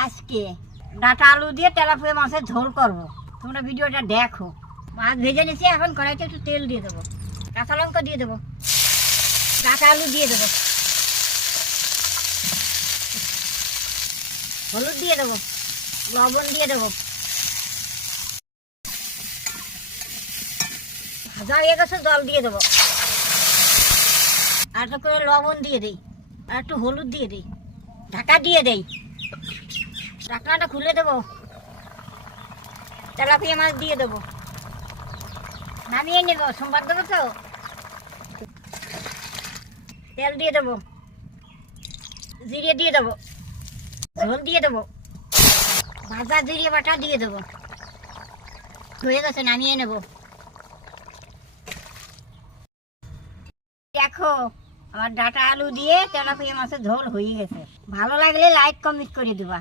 আজকে ডাটা আলু দিয়ে তেলাপিয়া মাছের ঝোল করব। তোমরা ভিডিওটা দেখো। মাছ ভেজে নিয়েছি, এখন কড়াইতে একটু তেল দিয়ে দেবো, কাঁচা লঙ্কা দিয়ে দেবো, ডাটা আলু দিয়ে দেবো, হলুদ দিয়ে দেবো, লবণ দিয়ে দেবো। ভাজা হয়ে গেছে, জল দিয়ে দেবো, আর একটু করে লবণ দিয়ে দিই, আর একটু হলুদ দিয়ে দিই, ঢাকা দিয়ে দেই। ঢাকনাটা খুলে দেবো, তেলাপিয়া মাছ দিয়ে দেবো, নামিয়ে নেবো। সোমবার দেবো তো, তেল দিয়ে দেবো, জিরে দিয়ে দেবো, ঝোল দিয়ে দেবো, ভাজা জিরে বাটা দিয়ে দেবো। হয়ে গেছে, নামিয়ে নেব। দেখো, আমার ডাটা আলু দিয়ে তেলাপিয়া মাছের ঝোল হয়ে গেছে। ভালো লাগলে লাইক কমেন্ট করে দিবা।